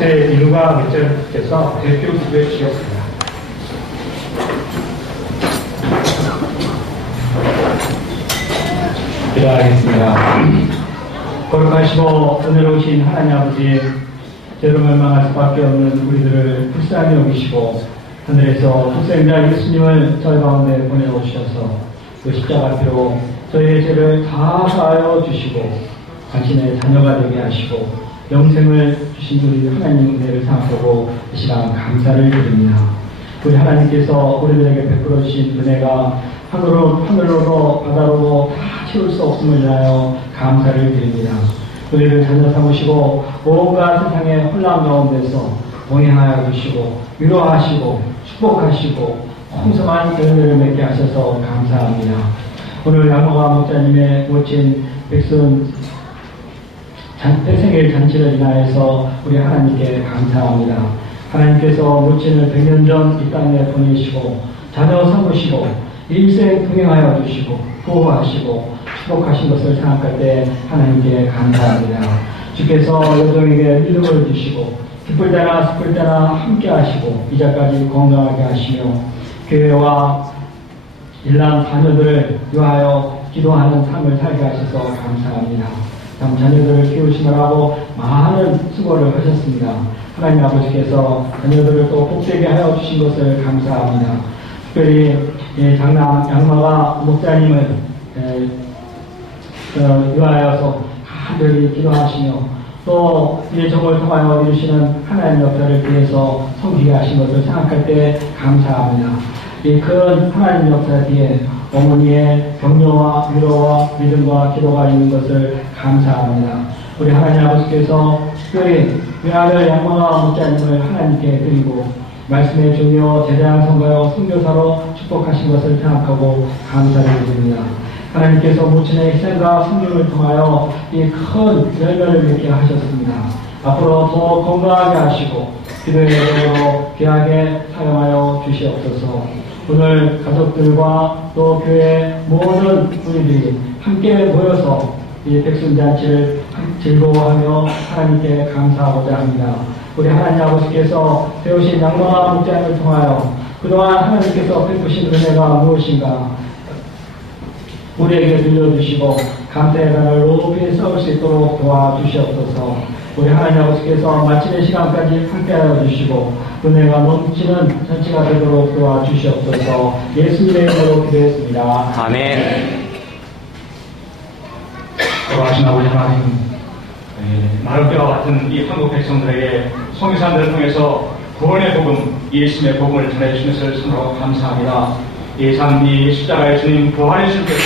이곳에 이누가 목사님께서 대표 기도해 주시겠습니다. 기도하겠습니다. 거룩하시고 은혜로우신 하나님 아버지, 죄로 멸망할 수밖에 없는 우리들을 불쌍히 여기시고 하늘에서 독생자 예수님을 저희 가운데 보내오셔서 그 십자가 피로 저희의 죄를 다 사하여 주시고 당신의 자녀가 되게 하시고 영생을 주신 우리 하나님 은혜를 생각하고 이 시간 감사를 드립니다. 우리 하나님께서 우리들에게 베풀어 주신 은혜가 하늘로도 바다로도 다 채울 수 없음을 인하여 감사를 드립니다. 우리를 자녀 삼으시고 온갖 세상의 혼란 가운데서 동행하여 주시고 위로하시고 축복하시고 풍성한 열매를 맺게 하셔서 감사합니다. 오늘 양모가 목자님의 멋진 백생일 잔치를 인하여서 우리 하나님께 감사합니다. 하나님께서 모친을 100년 전 이 땅에 보내시고 자녀 삼으시고 일생 동행하여 주시고 보호하시고 축복하신 것을 생각할 때 하나님께 감사합니다. 주께서 여종에게 믿음을 주시고 기쁠 때나 슬플 때나 함께 하시고 이제까지 건강하게 하시며 교회와 일남 자녀들을 위하여 기도하는 삶을 살게 하셔서 감사합니다. 참 자녀들을 키우시느라고 많은 수고를 하셨습니다. 하나님 아버지께서 자녀들을 또 복되게 하여 주신 것을 감사합니다. 특별히 장남 양마가 목사님을 위하여서 간절히 기도하시며 또 예정을 통하여 이루시는 하나님 역사를 위해서 섬기게 하신 것을 생각할 때 감사합니다. 이 큰 하나님 역사 뒤에 어머니의 격려와 위로와 믿음과 기도가 있는 것을 감사합니다. 우리 하나님 아버지께서 특별히 외아들 양모나 목자님을 하나님께 드리고 말씀의 중요 제장 선거요 선교사로 축복하신 것을 생각하고 감사를 드립니다. 하나님께서 모친의 희생과 순종을 통하여 이 큰 열매를 맺게 하셨습니다. 앞으로 더 건강하게 하시고 기도의 여정으로 귀하게 사용하여 주시옵소서. 오늘 가족들과 또 교회 모든 우리들이 함께 모여서 이 백순잔치를 즐거워하며 하나님께 감사하고자 합니다. 우리 하나님 아버지께서 세우신 양모나 목자님을 통하여 그동안 하나님께서 베푸신 은혜가 무엇인가 우리에게 들려주시고 감사의 단을 높이 쌓을 수 있도록 도와주시옵소서. 우리 하나님 아버지께서 마치는 시간까지 함께하여 주시고 은혜가 넘치는 잔치가 되도록 도와주시옵소서. 예수님의 이름으로 기도했습니다. 아멘. 거룩하신 아버지 하나님, 마른 뼈와 같은 이 한국 백성들에게 성교사들을 통해서 구원의 복음, 예수님의 복음을 전해주신 것을 참으로 감사합니다. 이 십자가의 주님 부활의 주께서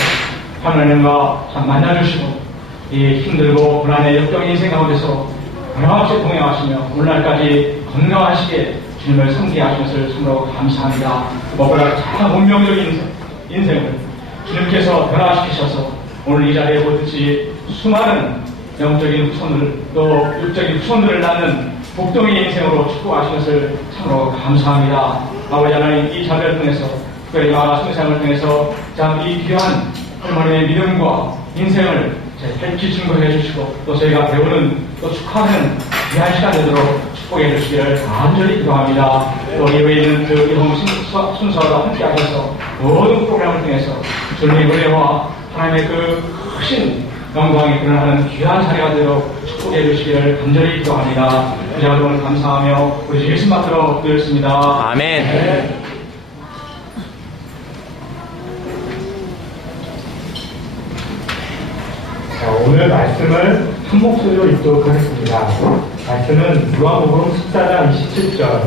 하나님과 참 만나주시고 이 힘들고 불안의 역경의 인생 가운데서 변함없이 동행하시며 오늘날까지 건강하시게 주님을 섬기게 하신 것을 참으로 감사합니다. 무엇보다 참 운명적인 인생을 주님께서 변화시키셔서 오늘 이 자리에 보듯이 수많은 영적인 후손들 또 육적인 후손들을 낳는 복동의 인생으로 축복하신 것을 참으로 감사합니다. 아버지 하나님, 이 자리를 통해서 특별히 마가 성장을 통해서 참 이 귀한 하나님의 믿음과 인생을 밝히 증거해 주시고 또 저희가 배우는 또 축하하는 귀한 시간 되도록 축복해 주시기를 간절히 기도합니다. 또 이후에 있는 그 일홍 순서와 함께 하셔서 모든 프로그램을 통해서 주님의 은혜와 하나님의 그 크신 영광이 드러나는 귀한 자리가 되도록 축복해 주시기를 간절히 기도합니다. 이제 오늘 감사하며 우리 주 예수 받들어 드렸습니다. 아멘. 네. 오늘 말씀을 한 목소리로 읽도록 하겠습니다. 말씀은 누가복음 14장 27절,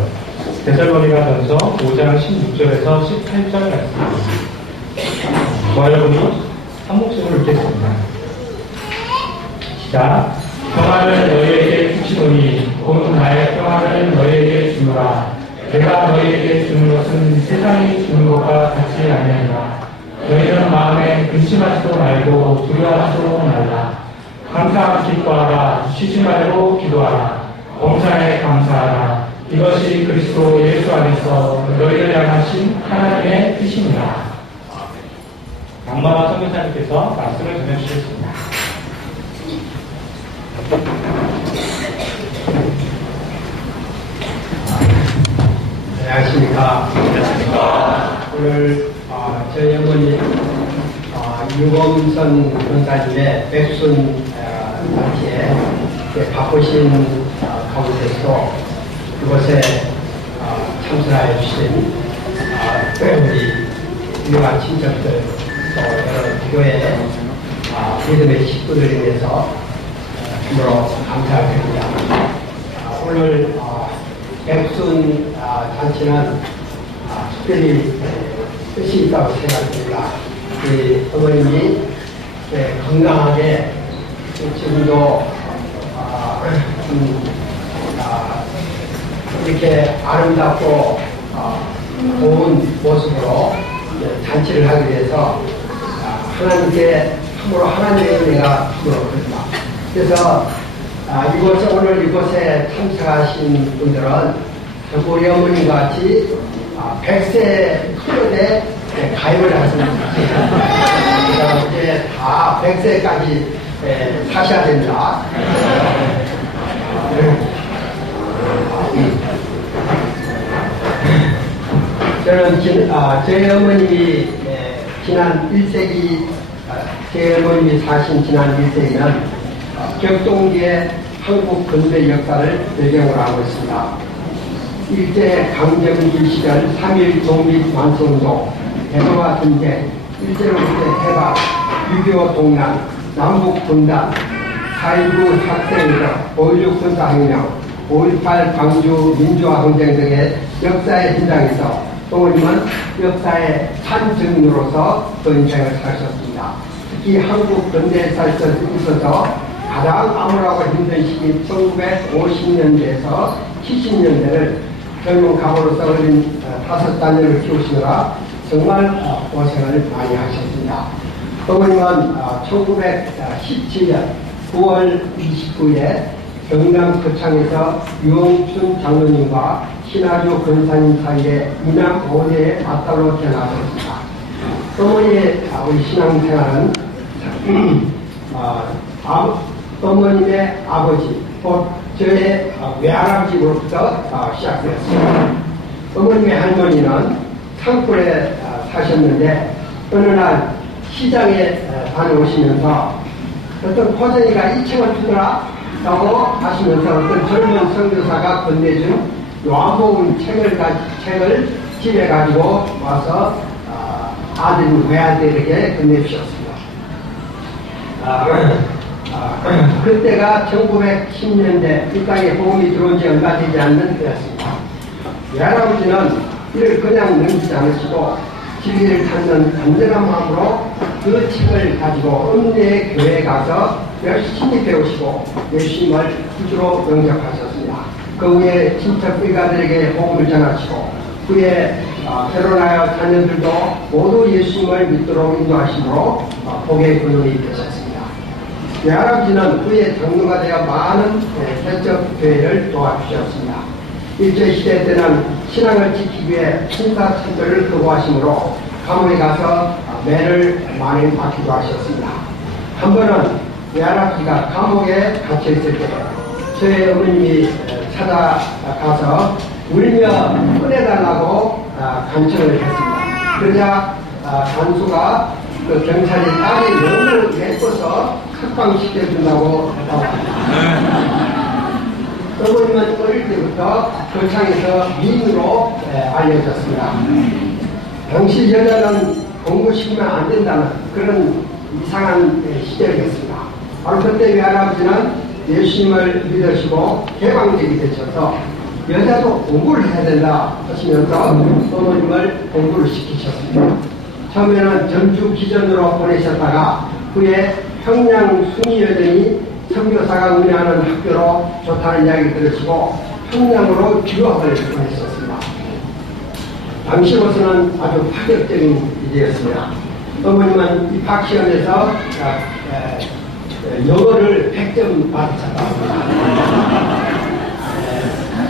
데살로니가전서 5장 16절에서 18절 말씀입니다. 저와 여러분이 한 목소리로 읽겠습니다. 시작. 평화를 너희에게 주시노니 곧 나의 평화를 너희에게 주노라. 내가 너희에게 주는 것은 세상이 주는 것과 같지 아니하니라. 너희는 마음에 근심하지도 말고 두려워하지도 말라. 항상 기뻐하라. 쉬지 말고 기도하라. 범사에 감사하라. 이것이 그리스도 예수 안에서 너희를 향하신 하나님의 뜻입니다. 양마나 선교사님께서 말씀을 전해주셨습니다. 안녕하십니까. 오늘 저희 어머니 유범선 권사님의 백순 단체에 바쁘신 가운데서 그곳에 참석하여 주신 우리 유명한 친척들 또 여러 교회 믿음의 식구들을 위해서 주로 감사를 드립니다. 오늘 백순 잔치는 특별히 뜻이 있다고 생각합니다. 우리 어머님이 건강하게 지금도 이렇게 아름답고 좋은 모습으로 잔치를 하기 위해서 하나님께 참으로 하나님의 은혜가 필요합니다. 그래서 오늘 이곳에 참석하신 분들은 우리 어머님과 같이 100세 클럽에 가입을 하셨습니다. 이제 다 100세까지 사셔야 됩니다. 저는 제 어머님이 지난 1세기 제 어머님이 사신 지난 1세기는 격동기의 한국 근대 역사를 배경으로 하고 있습니다. 일제 강점기 시절 3.1 독립완성운동, 대동아 전쟁, 일제로부터 해방, 6.25 동란, 남북 분단, 4.19 학생회동, 5.16 군사혁명, 5.18 광주 민주화항쟁 등의 역사의 현장에서 어머님은 역사의 산증인으로서 그 인생을 사셨습니다. 특히 한국 근대사에서 있어서 가장 암울하고 힘든 시기 1950년대에서 70년대를 젊은 가부로서 어린 5자녀를 키우시느라 정말 고생을 많이 하셨습니다. 어머님은 1917년 9월 29일에 경남 거창에서 유홍춘 장로님과 신하주 권사님 사이에 임양 5대의 아딸로 태어나셨습니다. 어머니의 우리 신앙생활은 어머님의 아버지, 곧 저의 외할아버지로부터 시작되었습니다. 어머님의 할머니는 산골에 사셨는데 어느 날 시장에 다녀오시면서 어떤 고생이가 2층을 주더라 라고 하시면서 어떤 젊은 선교사가 건네준 요한복음 책을 집에 가지고 와서 아들 외아들에게 건네주셨습니다. 그때가 1910년대 이 땅에 복음이 들어온 지 얼마 되지 않는 때였습니다. 외할아버지는 이를 그냥 넘기지 않으시고 진리를 찾는 간절한 마음으로 그 책을 가지고 은혜의 교회에 가서 열심히 배우시고 예수님을 구주로 영접하셨습니다. 그 후에 친척 일가들에게 복음을 전하시고 그의 결혼하여 자녀들도 모두 예수님을 믿도록 인도하심으로 복의 근원이 되셨습니다. 외할아버지는 그의 장로가 되어 많은 개척 교회를 도와주셨습니다. 일제시대 때는 신앙을 지키기 위해 신사천도를 거부하심으로 감옥에 가서 매를 많이 맞기도 하셨습니다. 한 번은 외할아버지가 감옥에 갇혀있을 때 저희 어머님이 찾아가서 울며 꺼내달라고 간청을 했습니다. 그러자 간수가 그 경찰이 딸이 너무 예뻐서 석방시켜준다고 어머님은 어릴 때부터 거창에서 미인으로 알려졌습니다. 당시 여자는 공부시키면 안 된다는 그런 이상한 시절이었습니다. 바로 그때 외할아버지는 예수님을 믿으시고 개방적이 되셔서 여자도 공부를 해야 된다 하시면서 어머님을 공부를 시키셨습니다. 처음에는 전주 기전으로 보내셨다가 후에 평양 숭의여전이 선교사가 운영하는 학교로 좋다는 이야기를 들으시고 평양으로 유학을 보내셨습니다. 당시로서는 아주 파격적인 일이었습니다. 어머님은 입학시험에서 영어를 100점 받으셨습니다.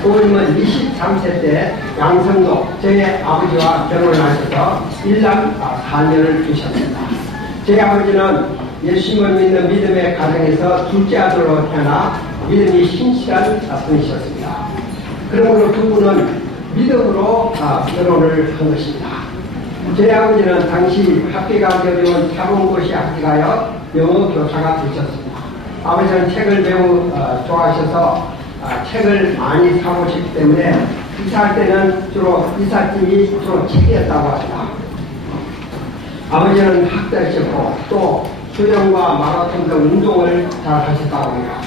어머님은 23세 때 양성로 저희 아버지와 결혼을 하셔서 1남 4년을 두셨습니다. 제 아버지는 예수님을 믿는 믿음의 가정에서 둘째 아들로 태어나 믿음이 신실한 분이셨습니다. 그러므로 두 분은 믿음으로 결혼을 한 것입니다. 제 아버지는 당시 학비가 어려운 작은 곳이 학비가여 영어 교사가 되셨습니다. 아버지는 책을 매우 좋아하셔서 책을 많이 사오셨기 때문에 이사할 때는 주로 이삿짐이 주로 책이었다고 합니다. 아버지는 학자이셨고 또 수영과 마라톤 등 운동을 잘 하셨다고 합니다.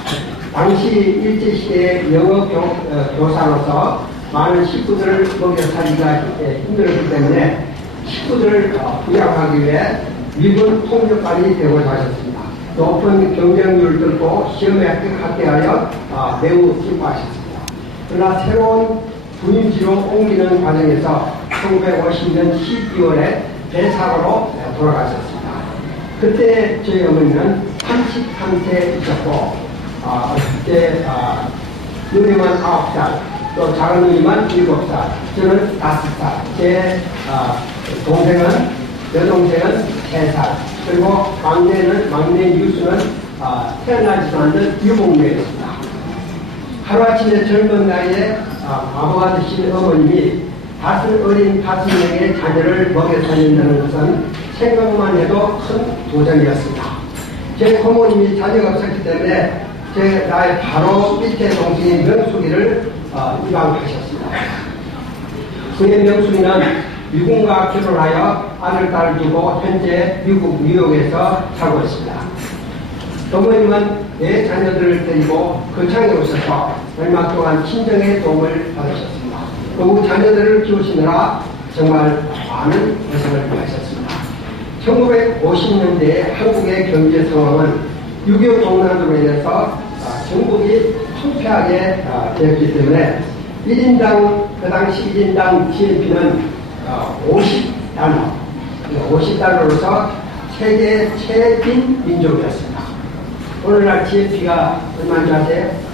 당시 일제시대의 영어 교사로서 많은 식구들을 먹여 살기가 힘들었기 때문에 식구들을 부양하기 위해 미군 통역관이 되고자 하셨습니다. 높은 경쟁률을 뚫고 시험에 합격하여 매우 기뻐하셨습니다. 그러나 새로운 군인지로 옮기는 과정에서 1950년 12월에 대사고로 돌아가셨습니다. 그때 저희 어머니는 33세이셨고 그때 누님은 9살, 또 작은 누님은 7살, 저는 5살, 제 여동생은 3살, 그리고 막내 유수는 태어나지도 않는 유복녀였습니다. 하루아침에 젊은 나이에 바보가 되신 어머님이 어린 5명의 자녀를 먹여 살린다는 것은 생각만 해도 큰 도전이었습니다. 제 고모님이 자녀가 없었기 때문에 제 나의 바로 밑에 동생인 명숙이를 입양하셨습니다. 그의 명숙이는 미국과 결혼하여 아들, 딸을 두고 현재 미국 뉴욕에서 살고 있습니다. 어머님은 내 자녀들을 데리고 거창에 오셔서 얼마 동안 친정의 도움을 받으셨습니다. 그 자녀들을 키우시느라 정말 많은 고생을 하셨습니다. 1950년대에 한국의 경제 상황은 6.25 동란으로 인해서 전국이 통폐하게 되었기 때문에 1인당, 그 당시 1인당 GNP는 50달러, 50달러로서 세계 최빈 민족이었습니다. 오늘날 GNP가 얼마인지 아세요?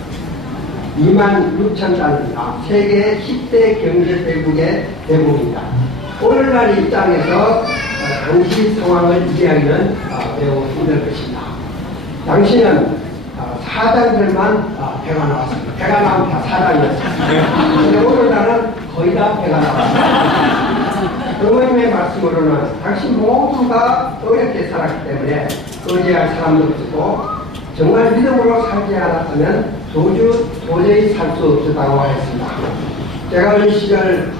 26,000달러입니다. 세계 10대 경제대국의 대국입니다. 오늘날 입장에서 당시 상황을 이해하기는 매우 힘들 것입니다. 당시는 사장들만 배가 나왔습니다. 배가 나온 사장이었습니다. 근데 오늘날은 거의 다 배가 나왔습니다. 어머님의 말씀으로는 당신 모두가 어렵게 살았기 때문에 의지할 사람도 없었고 정말 믿음으로 살지 않았다면 도저히 살 수 없었다고 하였습니다. 제가 어린 시절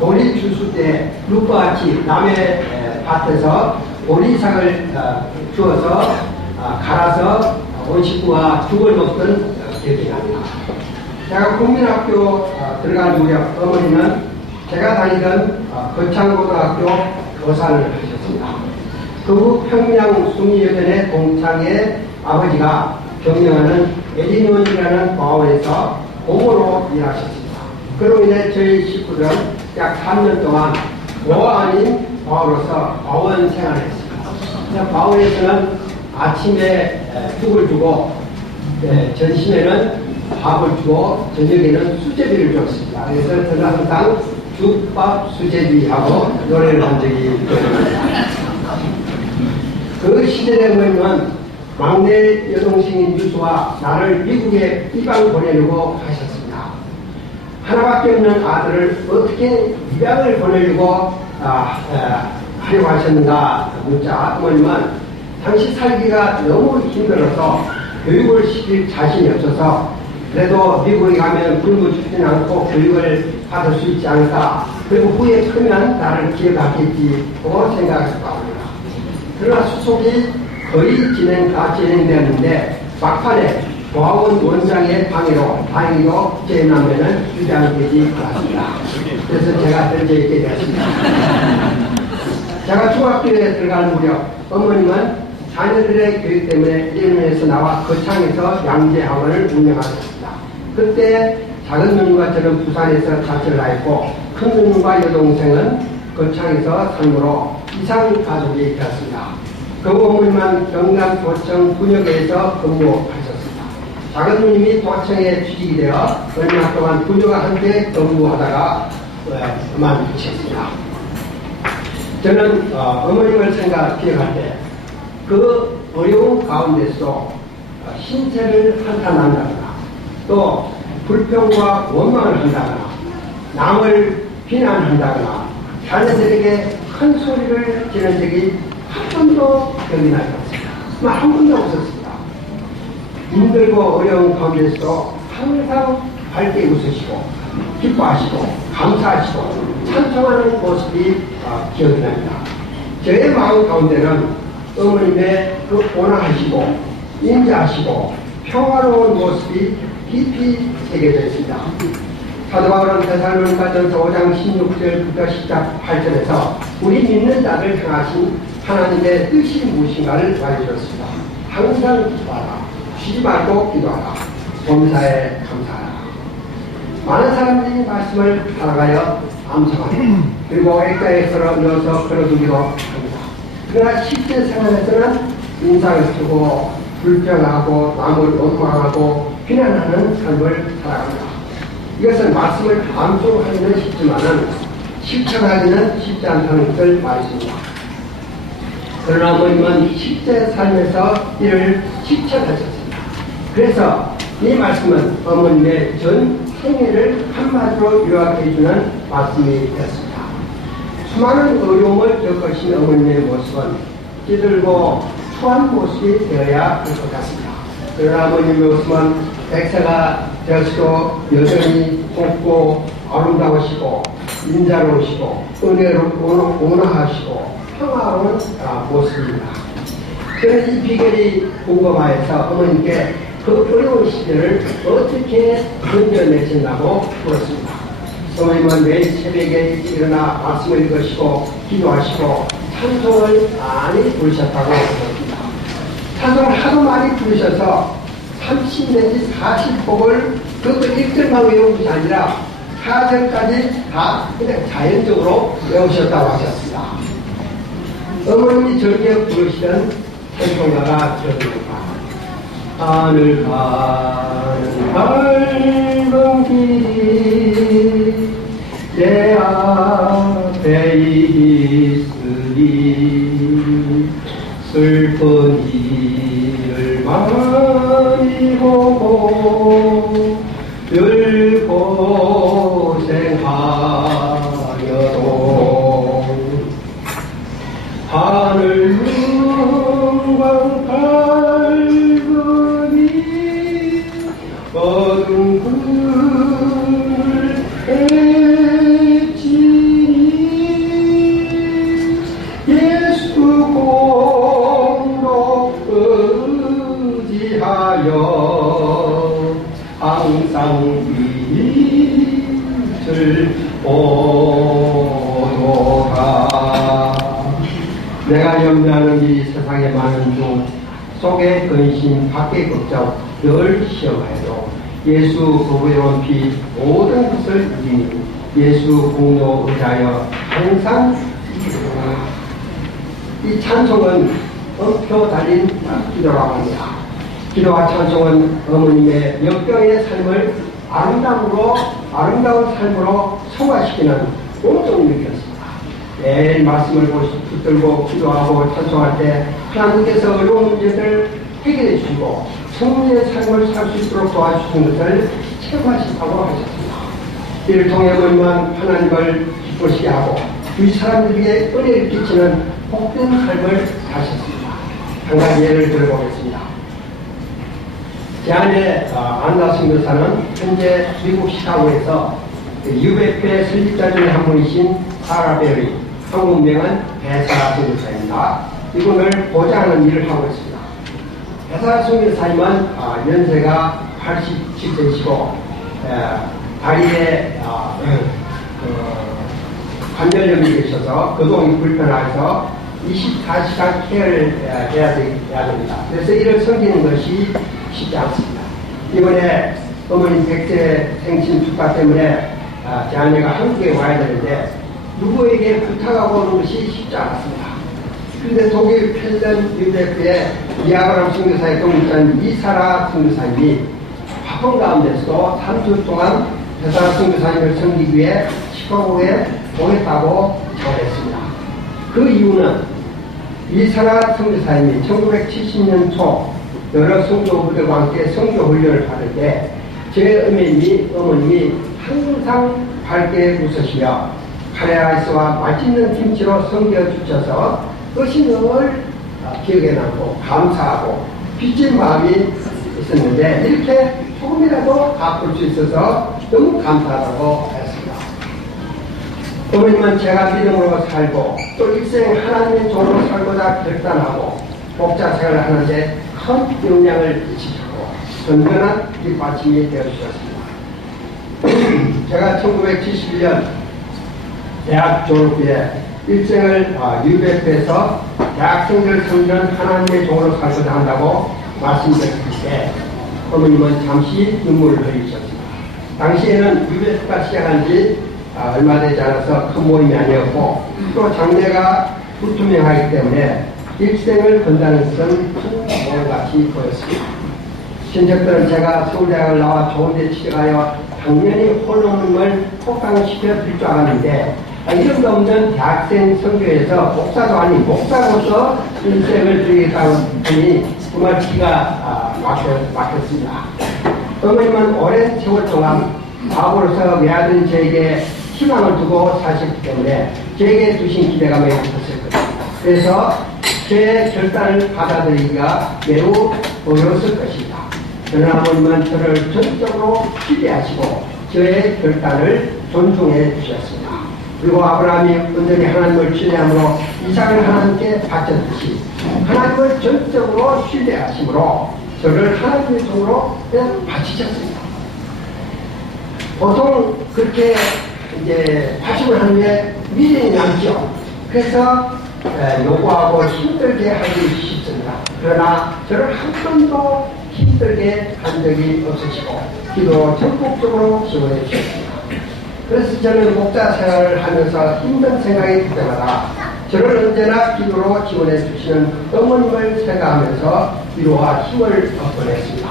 보리 추수 때 룻바치 남의 밭에서 보리삭을 주어서 갈아서 온 식구와 죽을 먹던 기억이 납니다. 제가 국민학교 들어간 무렵 어머니는 제가 다니던 거창고등학교 교사를 하셨습니다. 그 후 평양 숭리여전의 동창의 아버지가 경영하는 에디니온이라는 과원에서 고모로 일하셨습니다. 그로 인해 저희 식구들은 약 3년 동안 고아인 과원으로서 과원 생활을 했습니다. 과원에서는 아침에 죽을 주고 점심에는 밥을 주고 저녁에는 수제비를 줬습니다. 그래서 저는 항상 죽밥 수제비하고 노래를 한 적이 있습니다. 그 시절에 보면 막내 여동생인 유수와 나를 미국에 입양 보내려고 하셨습니다. 하나밖에 없는 아들을 어떻게 입양을 보내려고 하려고 하셨는가 묻자 어머님은 당시 살기가 너무 힘들어서 교육을 시킬 자신이 없어서 그래도 미국에 가면 굶어 죽지는 않고 교육을 받을 수 있지 않을까, 그리고 후에 크면 나를 기억하겠지 고 생각했다고 합니다. 그러나 수속이 거의 진행되었는데 막판에 고아원 원장의 방해로 다행히도 제 남편은 입양되지 않았습니다. 그래서 제가 현재 있게 되었습니다. 제가 중학교에 들어갈 무렵 어머님은 자녀들의 교육 때문에 일본에서 나와 거창에서 양재학원을 운영하셨습니다. 그때 작은 누님과 저는 부산에서 자취를 하였고 큰 누님과 여동생은 거창에서 상무로 이상 가족이 되었습니다. 그 어머님은 경남 도청 군역에서 근무하셨습니다. 작은 누님이 도청에 취직이 되어 얼마 동안 부녀가 함께 근무하다가 그만두셨습니다. 저는 어머님을 기억할 때 그 어려운 가운데서 신세를 한탄한다거나 또 불평과 원망을 한다거나 남을 비난한다거나 자녀들에게 큰 소리를 지른 적이 한 번도 기억이 나지 않습니다. 한 번도 없었습니다. 힘들고 어려운 가운데서도 항상 밝게 웃으시고 기뻐하시고 감사하시고 찬송하는 모습이 기억이 납니다. 저의 마음 가운데는 어머님의 그 온화하시고 인자하시고 평화로운 모습이 깊이 새겨져 있습니다. 사도 바울은 데살로니가전서 5장 16절부터 18절에서 우리 믿는 자를 향하신 하나님의 뜻이 무엇인가를 말해주었습니다. 항상 기도하라. 쉬지 말고 기도하라. 범사에 감사하라. 많은 사람들이 말씀을 살아가여 암송하고 그리고 액자에서 넣어서 걸어두기도 합니다. 그러나 실제 생활에서는 인상을 쓰고 불평하고 남을 원망하고 비난하는 삶을 살아갑니다. 이것은 말씀을 암송하기는 쉽지만은 실천하기는 쉽지 않다는 것을 말했습니다. 그러나 어머님은 실제 삶에서 이를 실천하셨습니다. 그래서 이 말씀은 어머님의 전 생애를 한마디로 요약해주는 말씀이 되었습니다. 수많은 어려움을 겪으신 어머님의 모습은 찌들고 추한 모습이 되어야 할 것 같습니다. 그러나 어머님의 모습은 백세가 되어서도 여전히 곱고 아름다우시고 인자로우시고 은혜롭고 온화하시고 평화로운 모습입니다. 저는 이 비결이 궁금하여서 어머님께 그 어려운 시절을 어떻게 견뎌내신다고 물었습니다. 어머님은 매일 새벽에 일어나 말씀을 읽으시고 기도하시고 찬송을 많이 부르셨다고 하셨습니다. 찬송을 하도 많이 부르셔서 30 내지 40곡을 그것을 1절만 외운 것이 아니라 4절까지 다 그냥 자연적으로 외우셨다고 하셨습니다. 어머님이 즐겨 부르시던 찬송가가 저입니다. 하늘 가는 밝은 길이 내 앞에 있으니 슬픈 일을 많이 보고 늘 고생하여도 하늘 영광 밝으니 어두운 꿈을 헤치니 예수 공로 의지하여 항상 빛을 보도다. 내가 염려하는 이 세상의 많은 중 속에 근심 밖에 걱정 늘 시험하여도 예수 그부의 피 모든 것을 이기니 예수 공로 의하여 항상 이기리라. 이 찬송은 엄표 달린 기도라고 합니다. 기도와 찬송은 어머님의 역경의 삶을 아름다운 삶으로 성화시키는 공동력이었습니다. 매일 말씀을 붙들고 기도하고 찬송할 때 하나님께서 어려운 문제를 해결해 주시고 성리의 삶을 살 수 있도록 도와주시는 것을 체험하신다고 하셨습니다. 이를 통해 어머님은 하나님을 기쁘시게 하고 이 사람들에게 은혜를 끼치는 복된 삶을 사셨습니다. 한 가지 예를 들어보겠습니다. 제 아내 안나 선교사는 현재 미국 시카고에서 UF의 설립자 중에 한 분이신 사라 베리, 한국 명은 배사 선교사입니다. 이분을 보좌하는 일을 하고 있습니다. 배사 선교사님은 연세가 87세이시고 다리에 관절염이 계셔서 거동이 불편해서 24시간 케어를 해야 됩니다. 그래서 이를 섬기는 것이 쉽지 않습니다. 이번에 어머님 100세 생신 축하 때문에 제 아내가 한국에 와야 되는데 누구에게 부탁하고 오는 것이 쉽지 않았습니다. 그런데 독일 펠런 유대교의 이아브람 선교사의 동무자인 이사라 선교사님이 바쁜 가운데서도 3주 동안 대사 선교사님을 섬기기 위해 시카고에 오겠다고 전했습니다. 그 이유는 이사라 선교사님이 1970년 초 여러 성도부들과 함께 성교 훈련을 받을 때 제 어머님이 항상 밝게 웃으시며 카레라이스와 맛있는 김치로 섬겨주셔서 그것이 늘 기억에 남고 감사하고 빚진 마음이 있었는데 이렇게 조금이라도 갚을 수 있어서 너무 감사하다고 했습니다. 어머님은 제가 믿음으로 살고 또 일생 하나님의 종으로 살고자 결단하고 목자 생활을 하는데 큰 영향을 끼치셨고 건전한 뒷받침이 되어주셨습니다. 제가 1971년 대학 졸업 후에 일생을 유배해서 대학생들 섬기는 하나님의 종으로 살고자 한다고 말씀드렸을 때 어머님은 잠시 눈물을 흘리셨습니다. 당시에는 유배가 시작한 지 얼마 되지 않아서 큰 모임이 아니었고 또 장래가 불투명하기 때문에 일생을 건다는 것은 큰 모험같이 보였습니다. 친척들은 제가 서울대학을 나와 좋은 데 취직하여 당연히 홀로님을 폭강시켜 줄 줄 알았는데 이름도 없는 대학생 선교에서 목사도 아닌 목사로서 일생을 드리겠다는 분이 정말 기가 막혔습니다. 어머님은 오랜 세월 동안 바보로서 외아들 저에게 희망을 두고 사셨기 때문에 저에게 두신 기대감이 컸을 것입니다. 그래서 제 결단을 받아들이기가 매우 어려웠을 것입니다. 그러나 어머님은 저를 전적으로 기대하시고 저의 결단을 존중해 주셨습니다. 그리고 아브라함이 온전히 하나님을 신뢰함으로 이삭을 하나님께 바쳤듯이 하나님을 전적으로 신뢰하심으로 저를 하나님의 종으로 바치셨습니다. 보통 그렇게 이제 바침을 하는 게 미련이 남죠. 그래서 요구하고 힘들게 하기 쉽습니다. 그러나 저를 한 번도 힘들게 한 적이 없으시고 기도 적극적으로 지원해 주셨습니다. 그래서 저는 목자 생활을 하면서 힘든 생각이 들 때마다 저를 언제나 기도로 지원해 주시는 어머님을 생각하면서 위로와 힘을 얻곤 했습니다.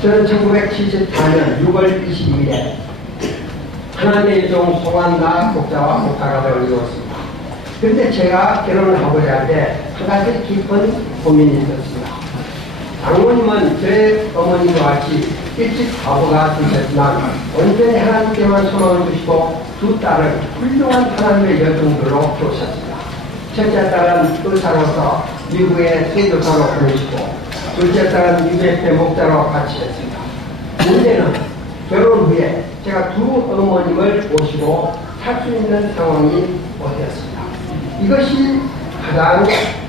저는 1974년 6월 22일에 하나님의 종 송한나 목자와 목사갑을 이루었습니다. 그런데 제가 결혼을 하고자 할 때 한 가지 깊은 고민이 있었습니다. 장모님은 저의 어머님과 같이 일찍 과부가 되셨지만 온전히 하나님께만 소망을 두시고 두 딸을 훌륭한 하나님의 여종들로 키우셨습니다. 첫째 딸은 의사로서 미국의 세교사로 보내시고 둘째 딸은 유배 목자로 바치셨습니다. 문제는 결혼 후에 제가 두 어머님을 모시고 살 수 있는 상황이 못 되었습니다. 이것이 가장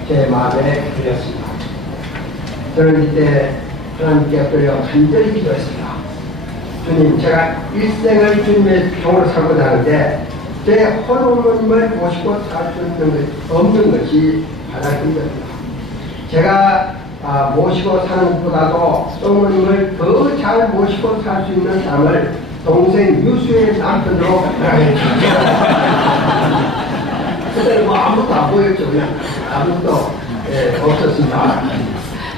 제 마음에 들렸습니다. 저는 이때 하나님께 엎드려 간절히 기도했습니다. 주님, 제가 일생을 주님의 종으로 살고자 하는데 제 홀어머님을 모시고 살 수 있는 것 없는 것이 가장 힘듭니다. 제가 모시고 사는 것보다도 어머님을 더 잘 모시고 살 수 있는 사람을 동생 유수의 남편으로 변화해 주십시오. 그때는 뭐 아무것도 안 보였죠. 그냥 아무것도 없었습니다.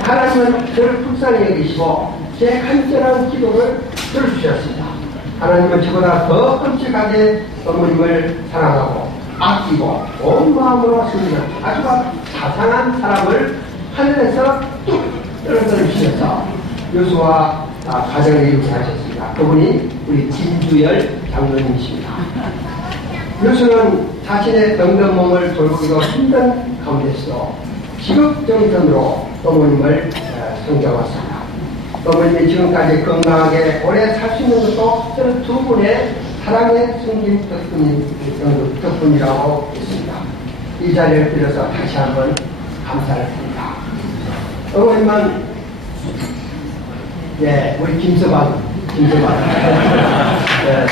하나님은 저를 불쌍히 여기시고 제 간절한 기도를 들어주셨습니다. 하나님은 저보다 더 끔찍하게 어머님을 사랑하고 아끼고 온 마음으로 섬기는 아주 자상한 사람을 하늘에서 뚝 떨어뜨리셔서 여수와 가정을 이루게 하셨습니다. 그분이 우리 김주열 장로님이십니다. 여수는 자신의 병든 몸을 돌보기도 힘든 가운데서도 지극정성으로 어머님을 섬겨왔습니다. 어머님이 지금까지 건강하게 오래 살 수 있는 것도 저는 두 분의 사랑의 숨긴 덕분이라고 있습니다. 이 자리를 빌어서 다시 한번 감사를 드립니다. 어머님은 우리 김서방 네.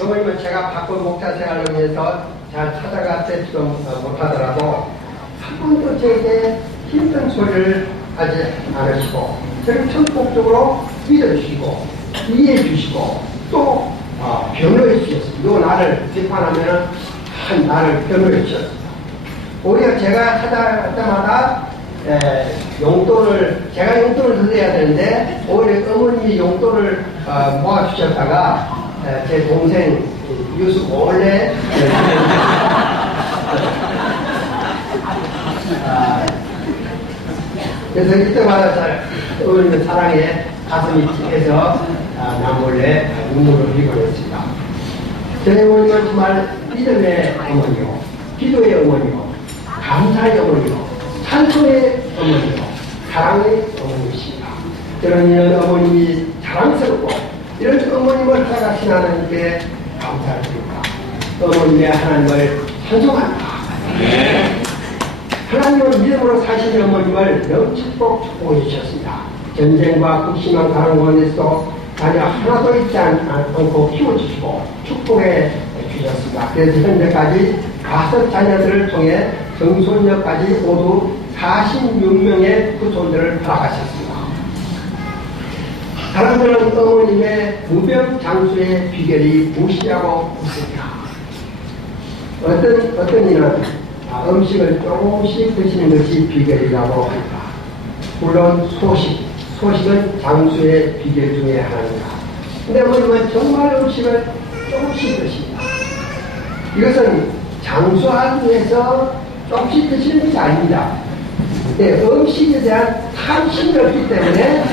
어머님은 제가 바쁜 목자 생활을 위해서 잘 찾아가지도 못하더라도 한 번도 제게 힘든 소리를 하지 않으시고 저를 적극적으로 믿어주시고 이해해 주시고 또 변호해 주셨습니다. 요 나를 비판하면 나를 변호해 주셨습니다. 오히려 제가 찾아갈 때마다 제가 용돈을 드려야 되는데 오히려 어머님이 용돈을 모아주셨다가 제 동생 유수 몰래 그래서 이때마다 어머님의 사랑에 가슴이 찢겨서 남몰래 눈물을 흘리곤 했습니다. 저희 어머님은 정말 믿음의 어머니요, 기도의 어머니요, 감사의 어머니요, 찬송의 어머니요, 사랑의 어머니이십니다. 저는 이런 어머님이 자랑스럽고 이런 어머님을 살아가신 하나님께 감사를 드립니다. 어머님의 하나님을 찬송합니다. 하나님을 믿음으로 사시는 어머님을 명칭복 축복해 주셨습니다. 전쟁과 극심한 가난 가운데서도 자녀 하나도 있지 않고 키워주시고 축복해 주셨습니다. 그래서 현재까지 5 자녀들을 통해 정손녀까지 모두 46명의 후손들을 팔아가셨습니다. 사람들은 어머님의 무병장수의 비결이 무엇이라고 묻습니다. 어떤 이는 음식을 조금씩 드시는 것이 비결이라고 합니다. 물론 소식은 장수의 비결 중에 하나입니다. 근데 어머님은 정말 음식을 조금씩 드십니다. 이것은 장수하기 위해서 조금씩 드시는 것이 아닙니다. 네, 음식에 대한 탐심이 없기 때문에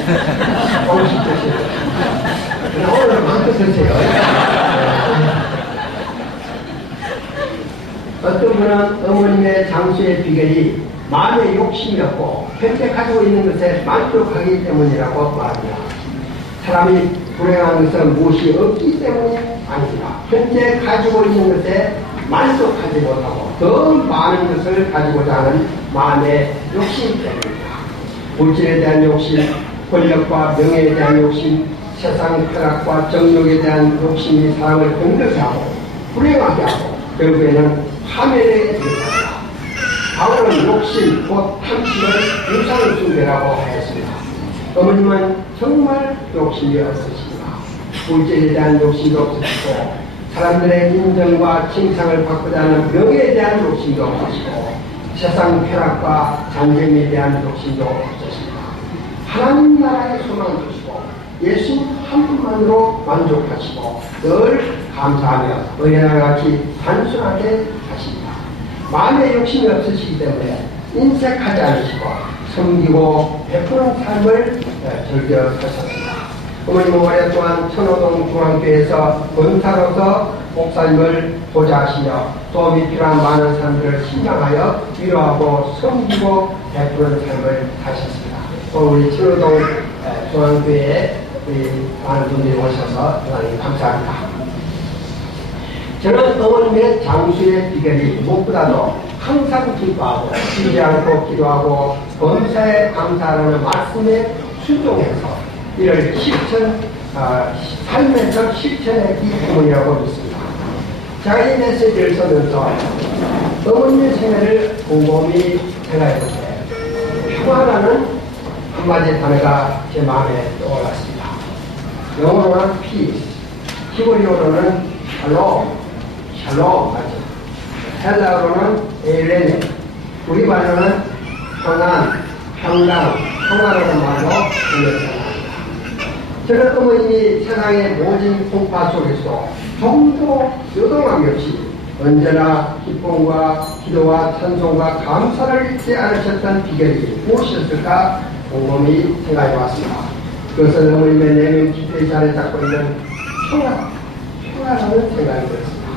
조금씩 드시는 거예요. 오늘은 마음껏 드세요. 어떤 분은 어머님의 장수의 비결이 마음의 욕심이 없고 현재 가지고 있는 것에 만족하기 때문이라고 말합니다. 사람이 불행한 것은 무엇이 없기 때문이 아닙니다. 현재 가지고 있는 것에 만족하지 못하고 더 많은 것을 가지고자 하는 마음의 욕심 때문입니다. 물질에 대한 욕심, 권력과 명예에 대한 욕심, 세상 쾌락과 정욕에 대한 욕심이 사람을 힘들게 하고 불행하게 하고 결국에는 파멸에 이르렀다. 바울은 욕심, 곧 탐심을 유상의 숭배라고 하였습니다. 어머님은 정말 욕심이 없으십니다. 물질에 대한 욕심도 없으시고 사람들의 인정과 칭찬을 받고자 하는 명예에 대한 욕심도 없으시고 세상 쾌락과 잔재미에 대한 욕심도 없으십니다. 하나님 나라의 소망을 주시고 예수 한 분만으로 만족하시고 늘 감사하며 의연과 같이 단순하게 하십니다. 마음의 욕심이 없으시기 때문에 인색하지 않으시고 섬기고 베푸는 삶을 즐겨하셨습니다. 어머님은 오랫동안 천호동 중앙교회에서 권사로서 목사님을 보좌하시며 도움이 필요한 많은 사람들을 신방하여 위로하고 섬기고 베푸는 삶을 하셨습니다. 우리 천호동 중앙교회에 우리 많은 분들이 오셔서 대단히 감사합니다. 저는 어머님의 장수의 비결이 무엇보다도 항상 기뻐하고 쉬지 않고 기도하고 범사에 감사하는 말씀에 순종해서 이를 삶에서 실천했기 때문이라고 믿습니다. 제가 이 메시지를 쓰면서 어머님의 생애를 곰곰이 생각해 볼 때 평화라는 한마디 단어가 제 마음에 떠올랐습니다. 영어로는 peace, 히브리어로는 샬롬 맞죠? 헬라어로는 에레네, 우리말로는 평화라는 말로 번역합니다. 저는 어머님이 세상의 모진 풍파 속에서 조금도 요동함이 없이 언제나 기쁨과 기도와 찬송과 감사를 잊지 않으셨던 비결이 무엇이었을까 곰곰이 생각해 봤습니다. 그것은 어머님의 내면 깊이 자리 잡고 있는 평화라는 생각이 들었습니다.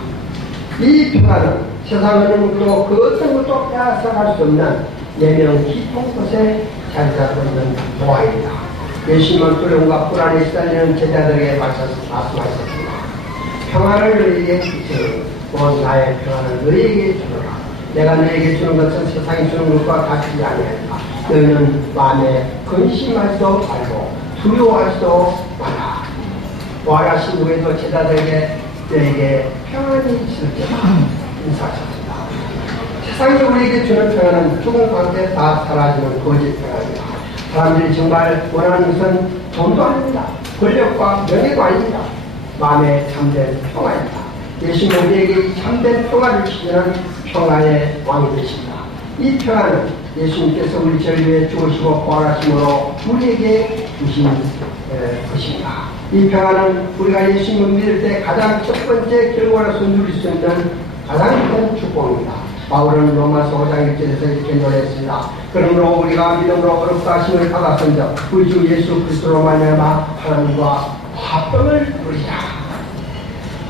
이 평화는 세상에는 그 어떤 것도 빼앗아갈 수 없는 내면 깊은 곳에 자리 잡고 있는 보화입니다. 예수님은 두려움과 불안에 시달리는 제자들에게 말씀하셨습니다. 평화를 너희에게 주시는 곧 나의 평화를 너희에게 주노라. 내가 너희에게 주는 것은 세상이 주는 것과 같지 아니하리라. 너희는 마음에 근심할 수도 말고 두려워할 수도 마라. 부활하신 후에도 제자들에게 너희에게 평안이 있을지라 인사하셨습니다. 세상이 우리에게 주는 평안은 죽은 가운데 다 사라지는 거짓 평안입니다. 사람들이 정말 원하는 것은 돈도 아닙니다. 권력과 명예도 아닙니다. 마음에 참된 평화입니다. 예수님 우리에게 이 참된 평화를 주시는 평화의 왕이 되십니다. 이 평화는 예수님께서 우리 저를 위해 죽으시고 부활하심으로 우리에게 주신 것입니다. 이 평화는 우리가 예수님을 믿을 때 가장 첫 번째 결과로서 누릴 수 있는 가장 큰 축복입니다. 바울은 로마서 5장 1절에서 이렇게 노래했습니다. 그러므로 우리가 믿음으로 거룩다 하심을 받았은즉 우리 주 예수 그리스도로 말미암아 하나님과 화평을 누리라.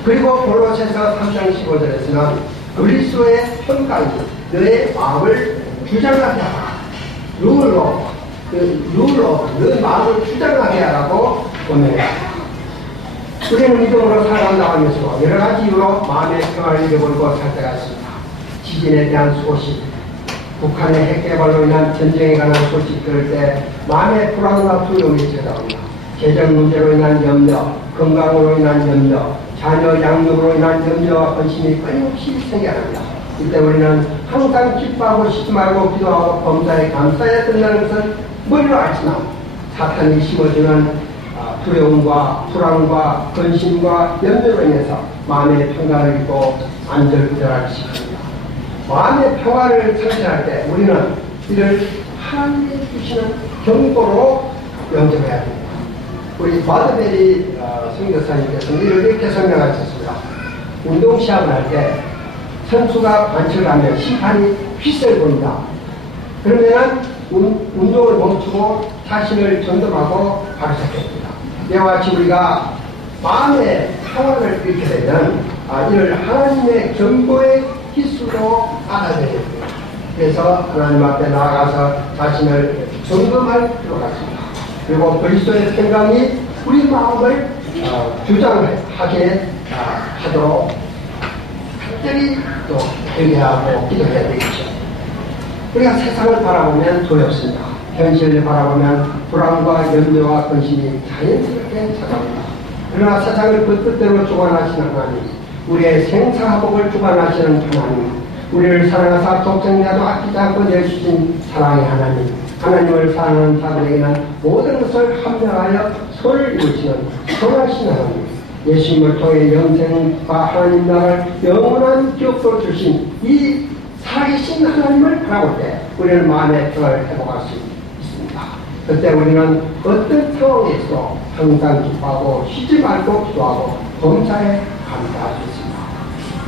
그리고 골로새서 3장 15절에서는 그리스도의 평강이 너의 마음을 주장하게 하라. 룰로 너 마음을 주장하게 하라고 권면합니다. 우리는 믿음으로 살아간다고 하면서 여러 가지 이유로 마음의 평화를 잃어버리고 살 때가 있습니다. 지진에 대한 소식, 북한의 핵개발로 인한 전쟁에 관한 소식 들을 때 마음의 불안과 두려움이 찾아옵니다. 재정 문제로 인한 염려, 건강으로 인한 염려, 자녀 양육으로 인한 염려와 관심이 끊임없이 생겨납니다. 이때 우리는 항상 기뻐하고 쉬지 말고 기도하고 범사에 감사해야 된다는 것을 머리로 알지만 사탄이 심어주는 두려움과 불안과 근심과 염려로 인해서 마음의 평화를 잃고 안절부절하기 시작합니다. 마음의 평화를 상실할 때 우리는 이를 하나님이 주시는 경고로 영접해야 됩니다. 우리 바드베리 선교사님께서는 이렇게 설명하셨습니다. 운동시합을 할 때 선수가 반칙을 하면 심판이 휘슬 보인다. 그러면 운동을 멈추고 자신을 점검하고 바로 시작했습니다. 이와 같이 우리가 마음의 평화를 잃게 되면 이를 하나님의 경고의 기수로 알아야 됩니다. 그래서 하나님 앞에 나아가서 자신을 점검할 필요가 있습니다. 그리고 그리스도의 평강이 우리 마음을 주장하게 하도록 특별히 또 회개하고 기도해야 되겠죠. 우리가 세상을 바라보면 두렵습니다. 현실을 바라보면 불안과 염려와 근심이 자연스럽게 찾아옵니다. 그러나 세상을 그 뜻대로 주관하시는 하나님, 우리의 생사화복을 주관하시는 하나님, 우리를 사랑하사 독생자도 아끼지 않고 내주신 사랑의 하나님, 하나님을 사랑하는 자들에게는 모든 것을 합력하여 선을 이루시는 선하신 하나님, 예수님을 통해 영생과 하나님 나라를 영원한 기업으로 주신 이 살아계신 하나님을 바라볼 때 우리는 마음의 평화를 회복할 수 있습니다. 그때 우리는 어떤 상황에서 항상 기뻐하고 쉬지 말고 기도하고 범사에 감사할 수 있습니다.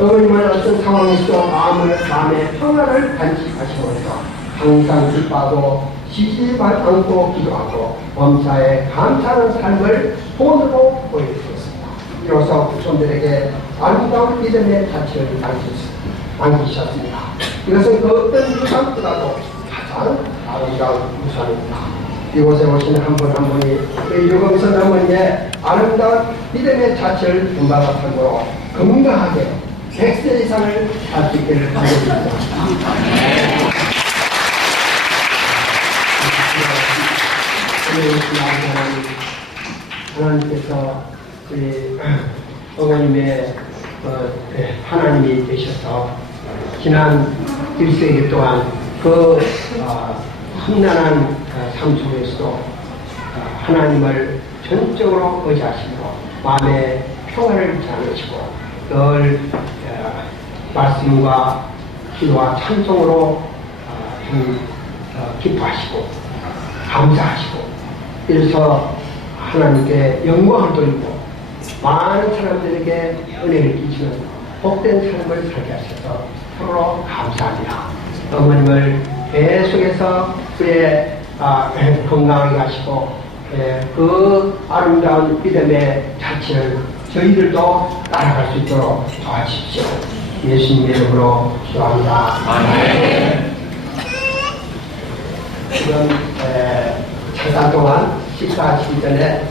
어머님은 어떤 상황에서 마음의 평화를 간직하시면서 항상 기뻐하고 쉬지 않고 기도하고 범사에 감사하는 삶을 본으로 보여주셨습니다. 이로써 후손들에게 아름다운 믿음의 가치를 남기셨습니다. 이것은 그 어떤 유산보다도 가장 아름다운 유산입니다. 이곳에 오시는 한 분 한 분이 유검선 어머니의 아름다운 믿음의 자체를 본받아 참고로 건강하게 100세 이상을 살 수 있기를 바랍니다. 하나님께서 우리 어머님의 하나님이 되셔서 지난 1세기 동안 그 험난한 삶 속에서도 하나님을 전적으로 의지하시고 마음의 평화를 자르시고 늘 말씀과 기도와 찬송으로 기뻐하시고 감사하시고 이래서 하나님께 영광을 돌리고 많은 사람들에게 은혜를 끼치는 복된 삶을 살게 하셔서 서로 감사합니다. 어머님을 계속해서 그의 건강하게 하시고 그 아름다운 믿음의 자체를 저희들도 따라갈 수 있도록 도와주십시오. 예수님의 이름으로 기도합니다. 아멘. 지금 잠깐 동안 식사하시기 전에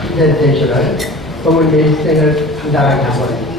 프레젠테이션을 어머니의 일생을 간단하게 한번